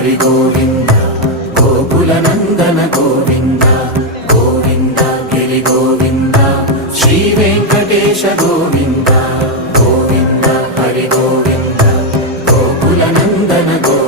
Hari Govinda Gokula Nandana Govinda Govinda Giri Govinda Shri Venkatesha Govinda Govinda Hari Govinda Gokula Nandana Govinda